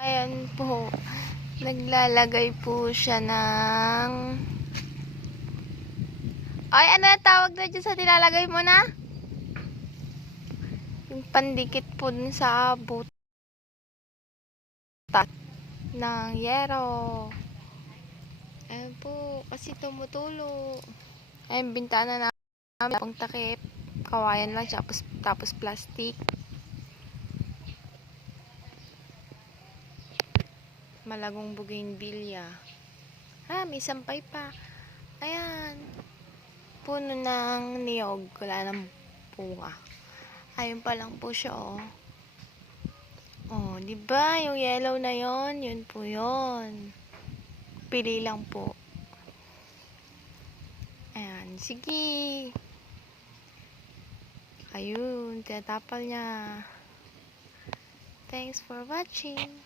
Ayan po. Naglalagay po siya ng... Ay, ano na tawag na dyan sa nilalagay mo na? Yung pandikit po dun sa butas ng yero. Ayan po. Kasi tumutulo. Ayan, bintana namin. Pang takip. Kawayan lang. Tapos plastic. Malagong bougainvillea. May sampay pa. Ayan. Puno ng niyog. Wala nang bunga. Ayun pa lang po siya, oh. Oh, di ba? Yung yellow na yon, yun po yon. Pili lang po. Ayan. Sige. Ayun. Tinatapal niya. Thanks for watching.